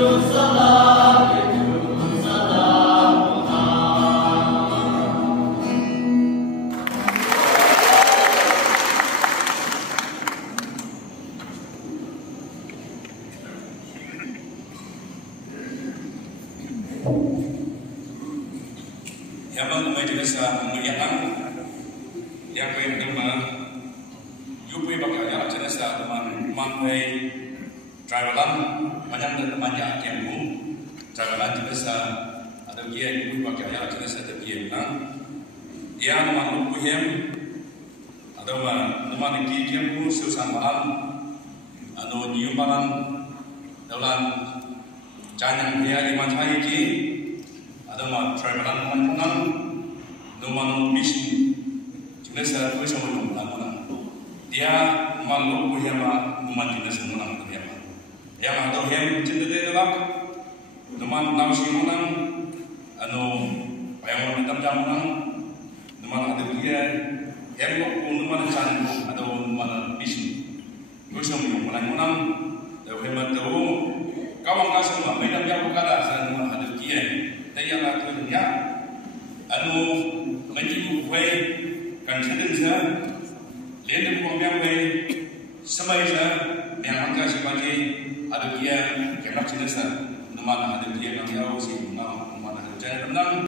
Yabang may sa muliakan yang kaya naman yupi bakal jelas sa teman mangkai travelan banyak dan banyak yang travelan jelas sa ada dia yupi bakal jelas sa dia nang dia makhluk kuhem ada teman kikiam pun susamalan anu nyumalan dalam jangan dia iman saya ki ada travelan teman-teman nomor misi jelas sa tu sama nomor dia makhluk kuhem umat jelas menang dia yang atau yang cendera dalam teman nasi menang anu yang menang jamunan teman ada dia yang pun teman cantik atau teman misi tu sama menang dah hemat tu kawan kasih mah mereka yang berkata saya teman ada dia yang akhirnya anu menjibu kue kan sedang lihat bukan yang kue semasa yang angka sebagai ada dia yang nak jelas mana ada dia yang jauh sih mana ada jangan tenang